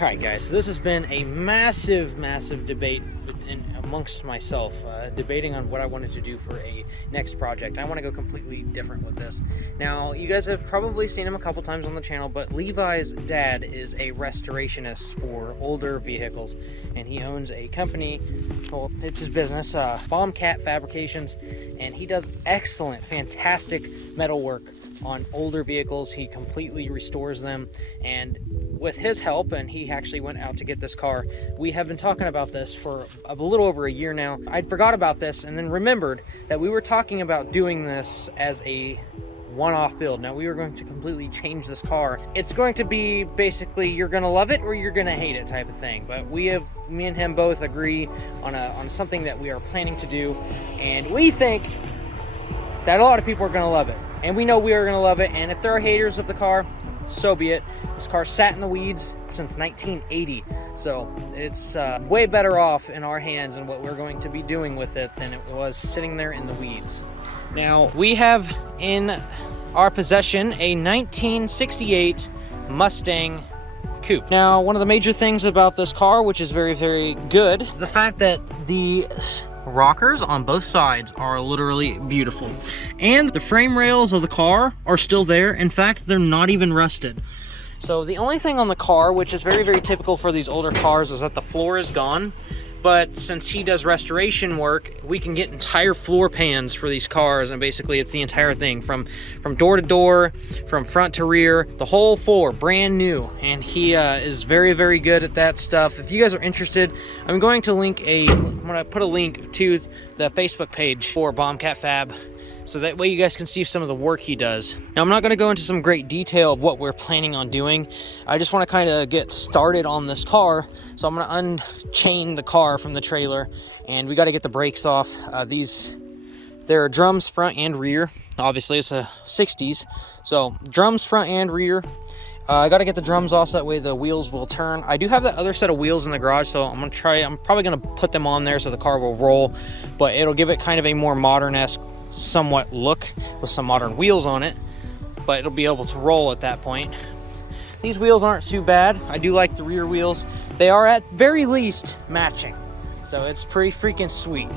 Alright guys, so this has been a massive debate amongst myself, debating on what I wanted to do for a next project. I want to go completely different with this. Now, you guys have probably seen him a couple times on the channel, but Levi's dad is a restorationist for older vehicles, and he owns a company, well, it's his business, Oem Gte Fabrications, and he does excellent, fantastic metal work on older vehicles. He completely restores them, and with his help, and he actually went out to get this car, we have been talking about this for a little over a year now. I'd forgot about this and then remembered that we were talking about doing this as a one-off build. Now we are going to completely change this car. It's going to be basically you're gonna love it or you're gonna hate it type of thing, but me and him both agree on something that we are planning to do, and we think that a lot of people are gonna love it, and we know we are gonna love it. And if there are haters of the car, so be it. This car sat in the weeds since 1980, so it's way better off in our hands and what we're going to be doing with it than it was sitting there in the weeds. Now, we have in our possession a 1968 Mustang Coupe. Now, one of the major things about this car, which is very good, is the fact that the rockers on both sides are literally beautiful, and the frame rails of the car are still there. In fact, they're not even rusted. So the only thing on the car, which is very typical for these older cars, is that the floor is gone. But since he does restoration work, we can get entire floor pans for these cars, and basically it's the entire thing from door to door, from front to rear, the whole floor, brand new. And he is very good at that stuff. If you guys are interested, I'm going to put a link to the Facebook page for Oem Gte Fab, so that way you guys can see some of the work he does. Now, I'm not going to go into some great detail of what we're planning on doing. I just want to kind of get started on this car. So I'm going to unchain the car from the trailer, and we got to get the brakes off. There are drums front and rear. Obviously, it's a 60s, so drums front and rear. I got to get the drums off so that way the wheels will turn. I do have that other set of wheels in the garage, so I'm probably going to put them on there so the car will roll, but it'll give it kind of a more modern-esque somewhat look with some modern wheels on it, but it'll be able to roll at that point. These wheels aren't too bad. I do like the rear wheels. They are at very least matching, so it's pretty freaking sweet.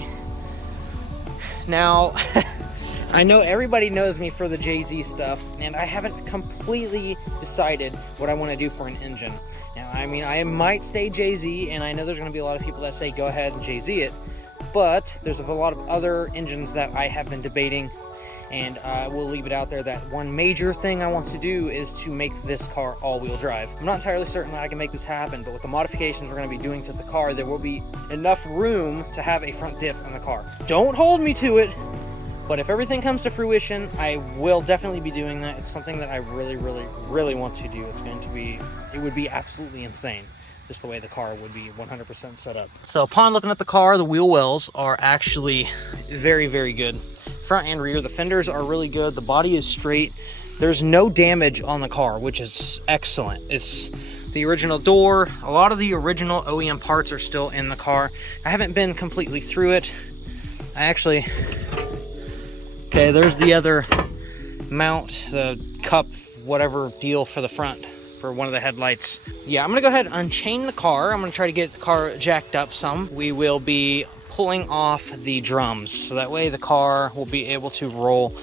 Now, I know everybody knows me for the Jay-Z stuff, and I haven't completely decided what I want to do for an engine. Now, I mean, I might stay Jay-Z, and I know there's going to be a lot of people that say go ahead and Jay-Z it, but there's a lot of other engines that I have been debating, and I will leave it out there that one major thing I want to do is to make this car all-wheel drive. I'm not entirely certain that I can make this happen, but with the modifications we're going to be doing to the car, there will be enough room to have a front diff in the car. Don't hold me to it, but if everything comes to fruition, I will definitely be doing that. It's something that I really want to do. It would be absolutely insane, just the way the car would be 100% set up. So upon looking at the car, the wheel wells are actually very good. Front and rear, the fenders are really good. The body is straight. There's no damage on the car, which is excellent. It's the original door. A lot of the original OEM parts are still in the car. I haven't been completely through it. Okay, there's the other mount, the cup, whatever deal for the front, for one of the headlights. Yeah, I'm gonna go ahead and unchain the car. I'm gonna try to get the car jacked up some. We will be pulling off the drums, so that way the car will be able to roll.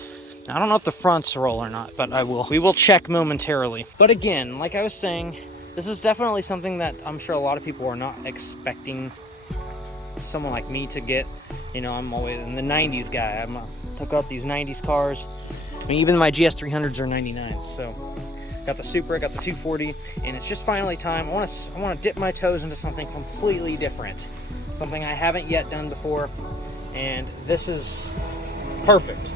Now, I don't know if the fronts roll or not, but we will check momentarily. But again, like I was saying, this is definitely something that I'm sure a lot of people are not expecting someone like me to get. You know, I'm always in the 90s guy. Took out these 90s cars. I mean, even my GS 300s are 99s, so got the Supra, got the 240, and it's just finally time. I want to dip my toes into something completely different, something I haven't yet done before, and this is perfect.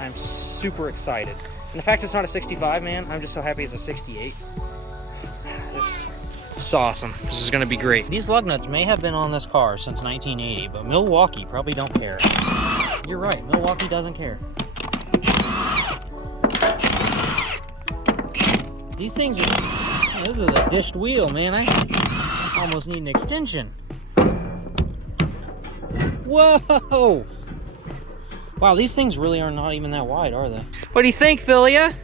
I'm super excited, and the fact it's not a 65, man, I'm just so happy it's a 68. It's awesome. This is going to be great. These lug nuts may have been on this car since 1980, but Milwaukee probably don't care. You're right, Milwaukee doesn't care. These things are... This is a dished wheel, man. I almost need an extension. Whoa! Wow, these things really are not even that wide, are they? What do you think, Philia?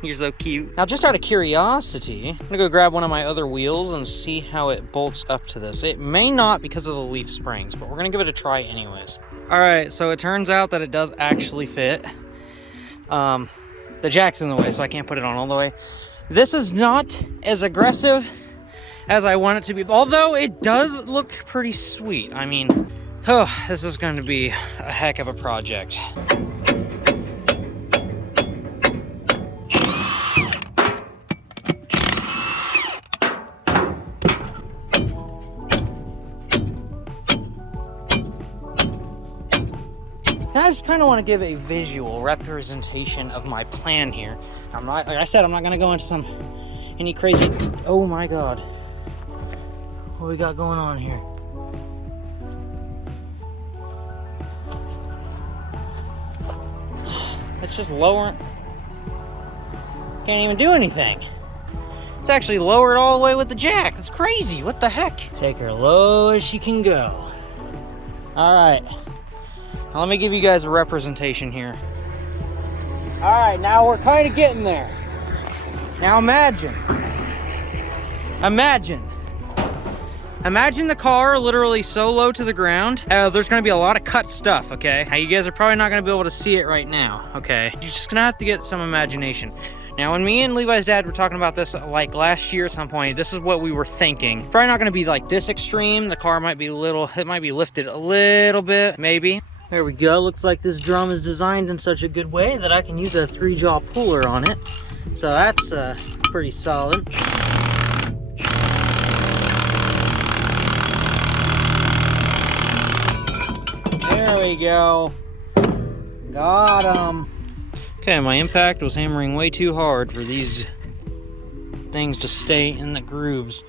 You're so cute. Now, just out of curiosity, I'm gonna go grab one of my other wheels and see how it bolts up to this. It may not because of the leaf springs, but we're gonna give it a try anyways. All right, so it turns out that it does actually fit. The jack's in the way, so I can't put it on all the way. This is not as aggressive as I want it to be, although it does look pretty sweet. I mean, oh, this is going to be a heck of a project. I just kind of want to give a visual representation of my plan here. I'm not, like I said, I'm not going to go into any crazy, oh my God. What we got going on here? Let's just lower it. Can't even do anything. It's actually lowered all the way with the jack. That's crazy. What the heck? Take her low as she can go. All right. Now let me give you guys a representation here. All right, now we're kind of getting there. Now imagine the car literally so low to the ground. There's gonna be a lot of cut stuff, okay? Now you guys are probably not gonna be able to see it right now, okay? You're just gonna have to get some imagination. Now, when me and Levi's dad were talking about this like last year at some point, this is what we were thinking. Probably not gonna be like this extreme. The car might be it might be lifted a little bit, maybe. There we go. Looks like this drum is designed in such a good way that I can use a 3-jaw puller on it. So that's pretty solid. There we go. Got him. Okay, my impact was hammering way too hard for these things to stay in the grooves.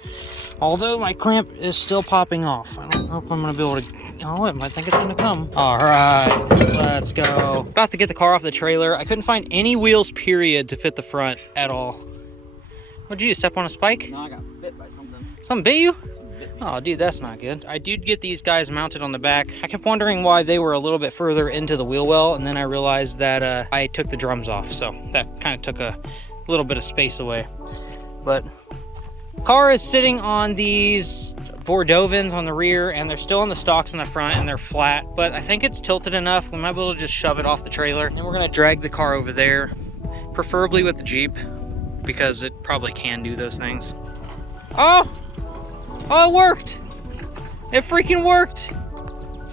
Although my clamp is still popping off. I don't know if I'm gonna be able to, oh, I think it's gonna come. All right, let's go. About to get the car off the trailer. I couldn't find any wheels, period, to fit the front at all. What'd you do, step on a spike? No, I got bit by something. Something bit you? Something bit me. Oh, dude, that's not good. I did get these guys mounted on the back. I kept wondering why they were a little bit further into the wheel well, and then I realized that I took the drums off, so that kind of took a little bit of space away. But car is sitting on these Bordovans on the rear, and they're still on the stocks in the front, and they're flat, but I think it's tilted enough. We might be able to just shove it off the trailer, and we're gonna drag the car over there, preferably with the Jeep, because it probably can do those things. Oh, it worked. It freaking worked.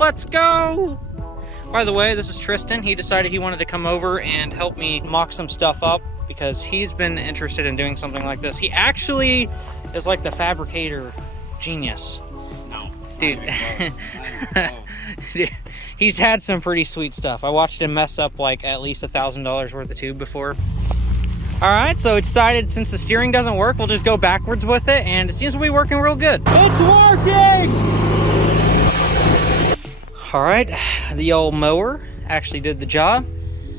Let's go. By the way, this is Tristan. He decided he wanted to come over and help me mock some stuff up, because he's been interested in doing something like this. He actually is like the fabricator genius. No. Dude. Dude, he's had some pretty sweet stuff. I watched him mess up like at least $1,000 worth of tube before. All right, so we decided since the steering doesn't work, we'll just go backwards with it, and it seems to be working real good. It's working! All right, the old mower actually did the job.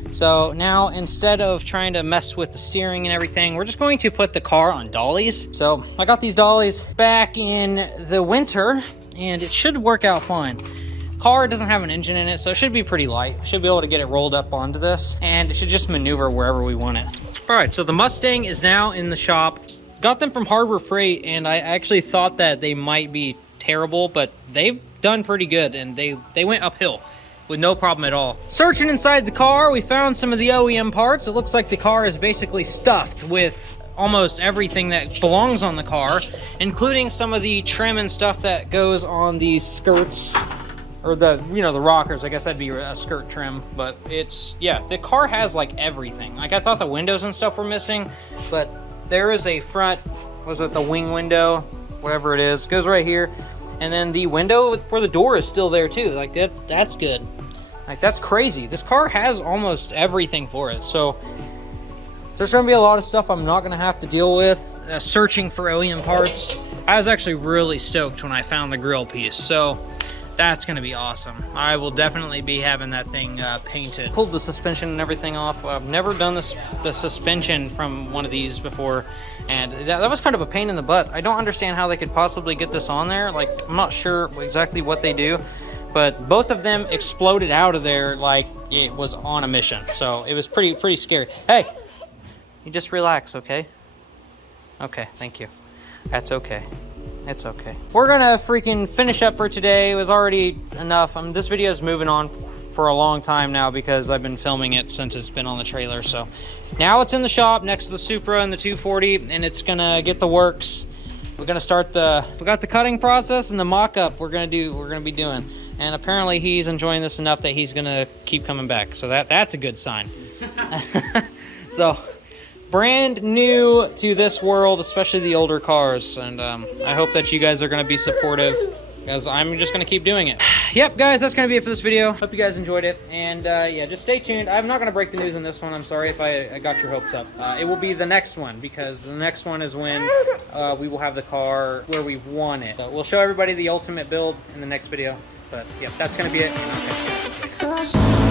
So now, instead of trying to mess with the steering and everything, we're just going to put the car on dollies. So I got these dollies back in the winter, and it should work out fine. Car doesn't have an engine in it, so it should be pretty light. Should be able to get it rolled up onto this, and it should just maneuver wherever we want it. All right, so the Mustang is now in the shop. Got them from Harbor Freight, and I actually thought that they might be terrible, but they've done pretty good, and they went uphill with no problem at all. Searching inside the car, we found some of the OEM parts. It looks like the car is basically stuffed with almost everything that belongs on the car, including some of the trim and stuff that goes on the skirts, or the, you know, the rockers. I guess that'd be a skirt trim, but it's, yeah, the car has like everything. Like, I thought the windows and stuff were missing, but there is a front, was it the wing window, whatever it is, goes right here. And then the window for the door is still there too. Like, that's good. Like, that's crazy. This car has almost everything for it. So there's gonna be a lot of stuff I'm not gonna have to deal with searching for OEM parts. I was actually really stoked when I found the grill piece. So that's gonna be awesome. I will definitely be having that thing painted. Pulled the suspension and everything off. I've never done the suspension from one of these before, and that was kind of a pain in the butt. I don't understand how they could possibly get this on there. Like, I'm not sure exactly what they do, but both of them exploded out of there like it was on a mission. So it was pretty scary. Hey, You just relax, okay? Okay, thank you. That's okay. It's okay. We're gonna freaking finish up for today. It was already enough. This video is moving on for a long time now because I've been filming it since it's been on the trailer. So now it's in the shop next to the Supra and the 240, and it's gonna get the works. We're gonna start we got the cutting process and the mock-up we're gonna be doing. And apparently he's enjoying this enough that he's gonna keep coming back. So that's a good sign. So brand new to this world, especially the older cars. And I hope that you guys are gonna be supportive, because I'm just gonna keep doing it. Yep, guys, that's gonna be it for this video. Hope you guys enjoyed it, and yeah, just stay tuned. I'm not gonna break the news in this one. I'm sorry if I got your hopes up. It will be the next one, because the next one is when we will have the car where we want it. So we'll show everybody the ultimate build in the next video. But yeah, that's gonna be it. And I'll catch you guys later.